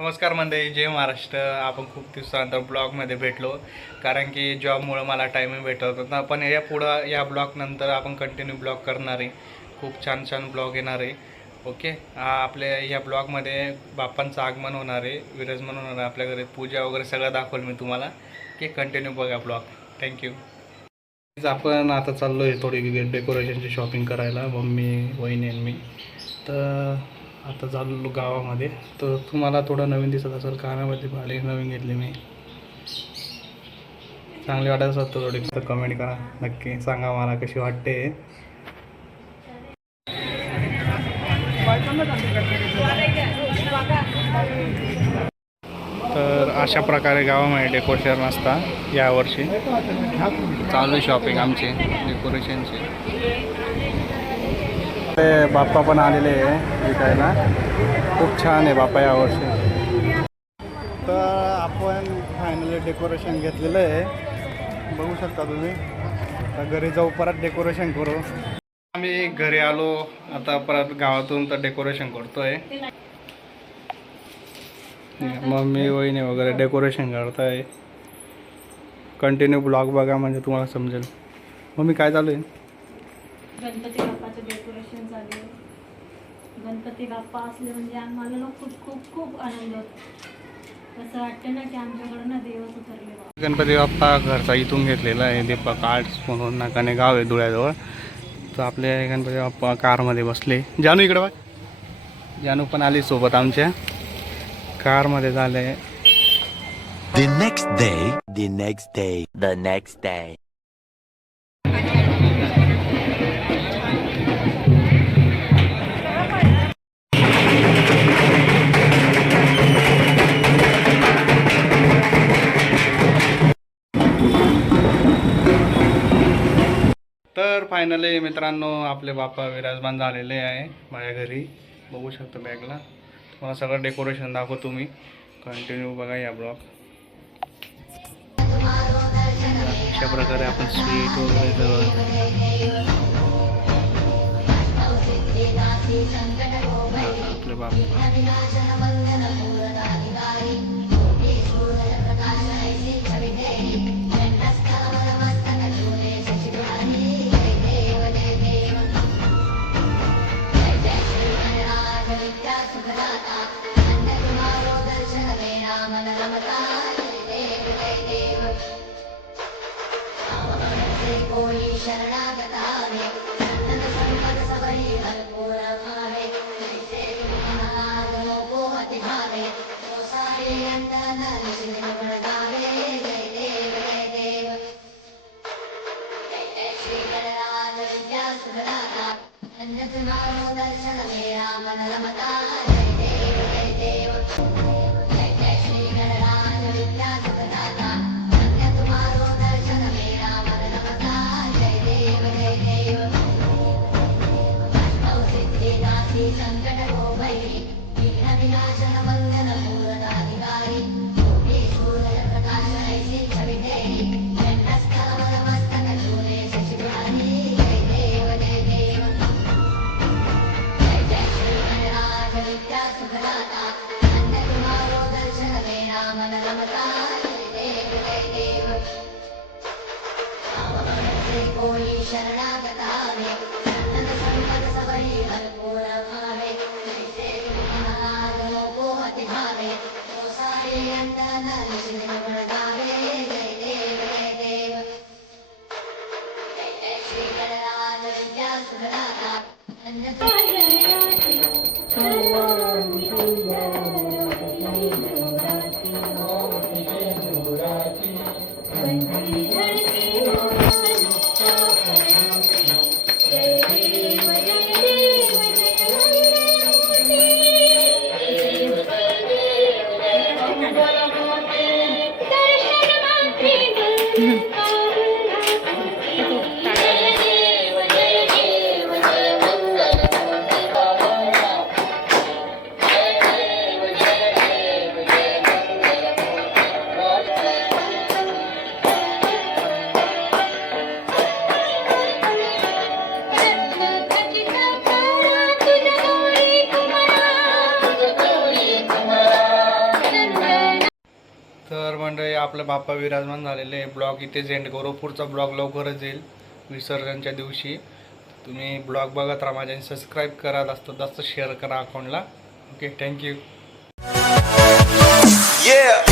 नमस्कार मंडळी, जय महाराष्ट्र. आपण खूप दिवसानंतर ब्लॉगमध्ये भेटलो कारण की जॉबमुळं मला टायमिंग भेटत होता. पण पुढं या ब्लॉगनंतर आपण कंटिन्यू ब्लॉग करणार आहे. खूप छान छान ब्लॉग येणार आहे. ओके, आपल्या या ब्लॉगमध्ये बाप्पांचं आगमन होणार आहे, विराजमान होणार आहे आपल्या घरी, पूजा वगैरे सगळं दाखवलं मी तुम्हाला. की कंटिन्यू बघा ब्लॉग. थँक्यू. आपण आता चाललो आहे थोडी डेकोरेशनची शॉपिंग करायला, मम्मी वहिनी आणि मी. तर आता चाललो गावामध्ये. तर तुम्हाला थोडं नवीन दिसत असेल, कानामध्ये भाडे नवीन घेतले मी. चांगले वाटत असत थोडी, तर कमेंट करा, नक्की सांगा मला कशी वाटते. तर अशा प्रकारे गावामध्ये डेकोरेशन असतात यावर्षी. चालू शॉपिंग आमची डेकोरेशनची. बाप्पा पण आलेले आहे विकायला. खूप छान आहे बाप्पा यावर्षी. तर आपण फायनली डेकोरेशन घेतलेलं आहे, बघू शकता तुम्ही. तर घरी जाऊ, परत डेकोरेशन करू. आम्ही घरी आलो आता परत गावातून, तर डेकोरेशन करतोय. मम्मी वहिनी वगैरे डेकोरेशन करताय. कंटिन्यू ब्लॉग बघा म्हणजे तुम्हाला समजेल. मम्मी काय चालू आहे? गणपती बाप्पाचं डेकोरेशन चालू आहे. गणपती बाप्पा असले म्हणजे आम्हाला ना खूप खूप खूप आनंद होतो. असं वाटतं ना की आमच्याकडं ना देवच उतरले. गणपती बाप्पा घरचा इथून घेतलेला आहे, दीपक आर्ट्स म्हणून नाकाने गाव आहे धुळ्याजवळ. तर आपले गणपती बाप्पा कारमध्ये बसले. जानू इकडे बघ, जानू पण आली सोबत आमच्या. कारमध्ये झाले. The next day, the next day, the next day. तर फायनली मित्रांनो, आपले बाप्पा विराजमान झालेले आहे माझ्या घरी. बघू शकतो बॅगला. तुम्हाला सगळं डेकोरेशन दाखवतो तुम्ही. कंटिन्यू बघा या ब्लॉग. अशा प्रकारे आपण स्वीट वगैरे आपले बाप्पा. मंडळी, आपलं बाप्पा विराजमान झालेले ब्लॉग इथेच एंड करू. पुढचा ब्लॉग लवकरच येईल विसर्जनच्या दिवशी. तुम्ही ब्लॉग बघत राहा माझ्या, सबस्क्राईब करा, जास्त शेअर करा अकाउंटला. Okay, thank you. Yeah.